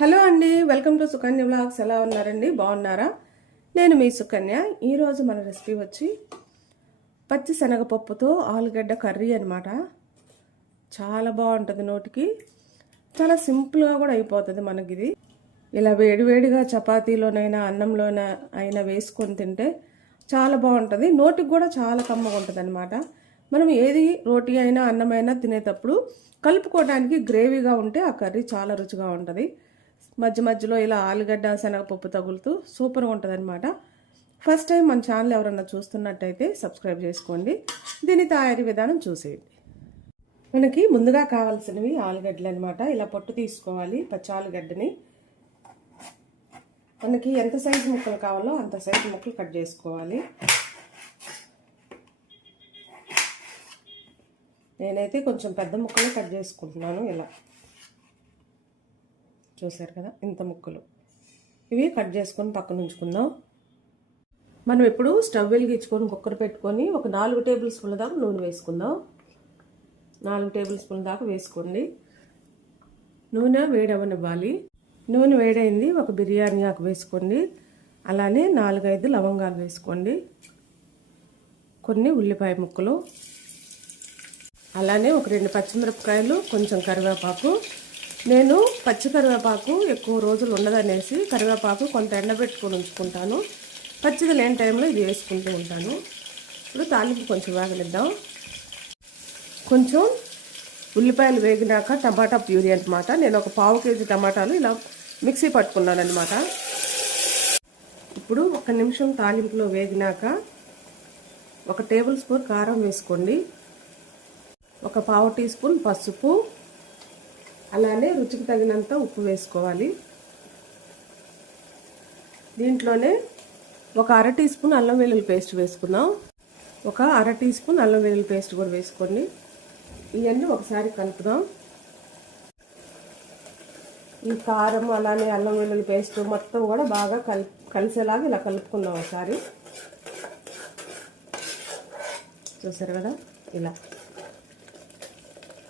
Hello అండి, welcome to Sukanya vlogs. ఎలా ఉన్నారండి? బాగున్నారా? నేను మీ సుకన్య. ఈరోజు మన రెసిపీ వచ్చి పచ్చి శనగపప్పుతో ఆలుగడ్డ కర్రీ అనమాట. చాలా బాగుంటుంది, నోటికి చాలా సింపుల్గా కూడా అయిపోతుంది మనకి. ఇది ఇలా వేడివేడిగా చపాతీలోనైనా అన్నంలోనైనా అయినా వేసుకొని తింటే చాలా బాగుంటుంది. నోటికి కూడా చాలా కమ్మగా ఉంటుంది అనమాట. మనం ఏది రోటీ అయినా అన్నమైనా తినేటప్పుడు కలుపుకోవడానికి గ్రేవీగా ఉంటే ఆ కర్రీ చాలా రుచిగా ఉంటుంది. మధ్య మధ్యలో ఇలా ఆలుగడ్డ శనగపప్పు తగులుతూ సూపర్గా ఉంటుంది అనమాట. ఫస్ట్ టైం మన ఛానల్ ఎవరన్నా చూస్తున్నట్టయితే సబ్స్క్రైబ్ చేసుకోండి. దీని తయారీ విధానం చూసేయండి. మనకి ముందుగా కావాల్సినవి ఆలుగడ్డలు అనమాట. ఇలా పొట్టు తీసుకోవాలి. పచ్చి ఆలుగడ్డని మనకి ఎంత సైజు ముక్కలు కావాలో అంత సైజు ముక్కలు కట్ చేసుకోవాలి. నేనైతే కొంచెం పెద్ద ముక్కలు కట్ చేసుకుంటున్నాను. ఇలా చూసారు కదా, ఇంత ముక్కలు. ఇవి కట్ చేసుకొని పక్కన ఉంచుకుందాం. మనం ఇప్పుడు స్టవ్ వెలిగించుకొని కుక్కర్ పెట్టుకొని ఒక 4 టేబుల్ స్పూన్ల దాకా నూనె వేసుకుందాం. 4 టేబుల్ స్పూన్ల దాకా వేసుకోండి. నూనె వేడవనివ్వాలి. నూనె వేడైంది. ఒక బిర్యానీ ఆకు వేసుకోండి. అలానే 4-5 లవంగాలు వేసుకోండి. కొన్ని ఉల్లిపాయ ముక్కలు, అలానే ఒక 2 పచ్చిమిరపకాయలు, కొంచెం కరివేపాకు. నేను పచ్చి కరివేపాకు ఎక్కువ రోజులు ఉండదనేసి కరివేపాకు కొంత ఎండబెట్టుకొని ఉంచుకుంటాను. పచ్చిది లేని టైంలో ఇది వేసుకుంటూ ఉంటాను. ఇప్పుడు తాలింపు కొంచెం వేగనిద్దాం. కొంచెం ఉల్లిపాయలు వేగినాక టమాటా ప్యూరీ అనమాట. నేను ఒక 1/2 కేజీ టమాటాలు ఇలా మిక్సీ పట్టుకున్నాను అనమాట. ఇప్పుడు 1 నిమిషం తాలింపులో వేగినాక 1 టేబుల్ స్పూన్ కారం వేసుకోండి. ఒక 1/2 టీ స్పూన్ పసుపు, అలానే రుచికి తగినంత ఉప్పు వేసుకోవాలి. దీంట్లోనే ఒక 1/2 టీ స్పూన్ అల్లం వెల్లుల్లి పేస్ట్ వేసుకుందాం. ఒక 1/2 టీ స్పూన్ అల్లం వెల్లుల్లి పేస్ట్ కూడా వేసుకోండి. ఇవన్నీ ఒకసారి కలుపుదాం. ఈ కారం అలానే అల్లం వెల్లుల్లి పేస్ట్ మొత్తం కూడా బాగా కలిసేలాగా ఇలా కలుపుకుందాం ఒకసారి. చూసారు కదా, ఇలా.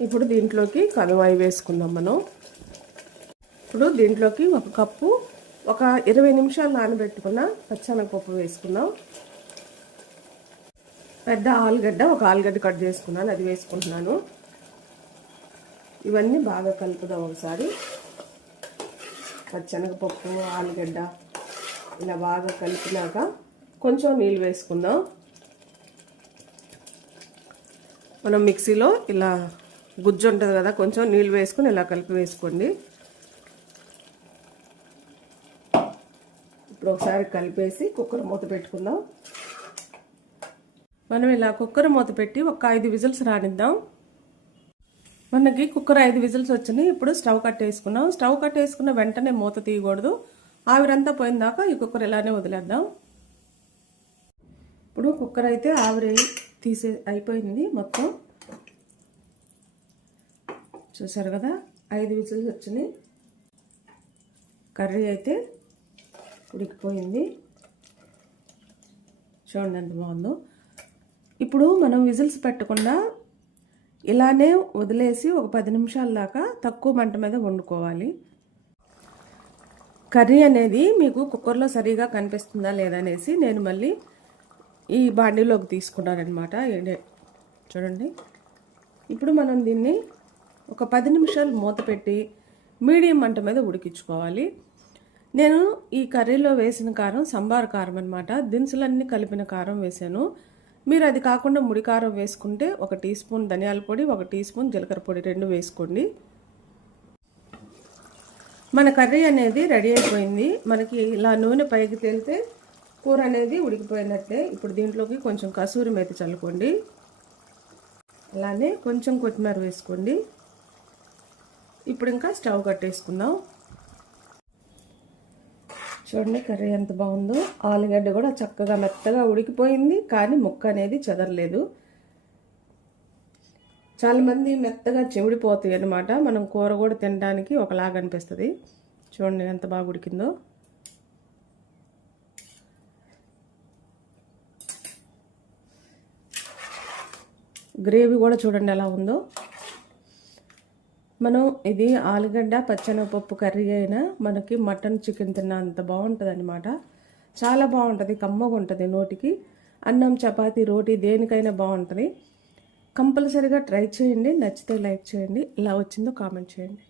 ఇప్పుడు దీంట్లోకి కలువాయి వేసుకుందాం మనం. ఇప్పుడు దీంట్లోకి 1 కప్పు ఒక 20 నిమిషాలు నానబెట్టుకున్న పచ్చెనగపప్పు వేసుకుందాం. పెద్ద ఆలుగడ్డ, ఒక ఆలుగడ్డ కట్ చేసుకున్నాను, అది వేసుకుంటున్నాను. ఇవన్నీ బాగా కలుపుదాం ఒకసారి. పచ్చెనగపప్పు, ఆలుగడ్డ ఇలా బాగా కలిపినాక కొంచెం నీళ్ళు వేసుకుందాం. మనం మిక్సీలో ఇలా గుజ్జు ఉంటుంది కదా, కొంచెం నీళ్ళు వేసుకొని ఇలా కలిపి వేసుకోండి. ఇప్పుడు ఒకసారి కలిపేసి కుక్కర్ మూత పెట్టుకుందాం. మనం ఇలా కుక్కర్ మూత పెట్టి ఒక 5 విజిల్స్ రానిద్దాం. మనకి కుక్కర్ 5 విజిల్స్ వచ్చినాయి. ఇప్పుడు స్టవ్ కట్టేసుకున్నాం. స్టవ్ కట్టేసుకున్న వెంటనే మూత తీయకూడదు. ఆవిరంతా పోయిన దాకా ఈ కుక్కర్ ఇలానే వదిలేద్దాం. ఇప్పుడు కుక్కర్ అయితే ఆవిరి అయిపోయింది మొత్తం. చూసారు కదా, 5 విజిల్స్ వచ్చినాయి. కర్రీ అయితే ఉడికిపోయింది. చూడండి ఎంత బాగుందో. ఇప్పుడు మనం విజిల్స్ పెట్టకుండా ఇలానే వదిలేసి ఒక 10 నిమిషాల దాకా తక్కువ మంట మీద వండుకోవాలి. కర్రీ అనేది మీకు కుక్కర్లో సరిగా కనిపిస్తుందా లేదా అనేసి నేను మళ్ళీ ఈ బాండీలోకి తీసుకున్నానమాట. చూడండి. ఇప్పుడు మనం దీన్ని ఒక 10 నిమిషాలు మూత పెట్టి మీడియం మంట మీద ఉడికించుకోవాలి. నేను ఈ కర్రీలో వేసిన కారం సంబార్ కారం అనమాట. దినుసులన్నీ కలిపిన కారం వేసాను. మీరు అది కాకుండా ముడి కారం వేసుకుంటే 1 టీ స్పూన్ ధనియాల పొడి, 1 టీ స్పూన్ జీలకర్ర పొడి 2 వేసుకోండి. మన కర్రీ అనేది రెడీ అయిపోయింది. మనకి ఇలా నూనె పైకి తేలితే కూర అనేది ఉడికిపోయినట్టే. ఇప్పుడు దీంట్లోకి కొంచెం కసూరి మేతి చల్లుకోండి. అలానే కొంచెం కొత్తిమీర వేసుకోండి. ఇప్పుడు ఇంకా స్టవ్ కట్టేసుకుందాం. చూడండి కర్రీ ఎంత బాగుందో. ఆలుగడ్డ కూడా చక్కగా మెత్తగా ఉడికిపోయింది, కానీ ముక్క అనేది చెదరలేదు. చాలామంది మెత్తగా చెవిడిపోతాయి అన్నమాట. మనం కూర కూడా తినడానికి ఒకలాగా అనిపిస్తుంది. చూడండి ఎంత బాగా ఉడికిందో. గ్రేవీ కూడా చూడండి ఎలా ఉందో. మనం ఇది ఆలుగడ్డ పచ్చెనగపప్పు కర్రీ అయినా మనకి మటన్ చికెన్ తిన్నా అంత బాగుంటుంది అనమాట. చాలా బాగుంటుంది, కమ్మగా ఉంటుంది నోటికి. అన్నం చపాతీ రోటీ దేనికైనా బాగుంటుంది. కంపల్సరీగా ట్రై చేయండి. నచ్చితే లైక్ చేయండి. ఎలా వచ్చిందో కామెంట్ చేయండి.